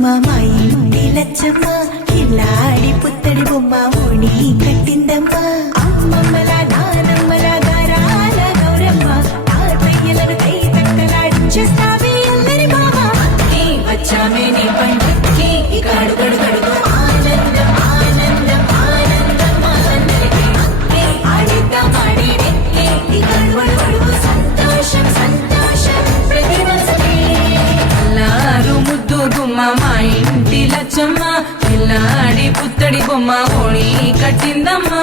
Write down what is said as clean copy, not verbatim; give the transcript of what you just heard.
గుమ్మ మా ఇంటి లచ్చమ్మ కిల్లాడి పుత్తడి బొమ్మ ఓణి కట్టిందమ్మా అమ్మమ్మల నానమ్మల గారాల గౌరమ్మ తాతయ్యలను కై తట్టలాడించేస్తావే అల్లరి బావ వచ్చామే నీ పండక్కి ఇక అడుగడుగడుగు ఆనందం ఆనందం ఆనందం అందరికీ ఆడిద్దాం ఆడేడెక్కి ఇక అడుగడుగడుగు సంతోషం సంతోషం ప్రతి మనసుకి అల్లారు ముద్దు గుమ్మ మా ఇంటి లచ్చమ్మ పిల్లాడి పుత్తడి బొమ్మ ఓణి కట్టిందమ్మా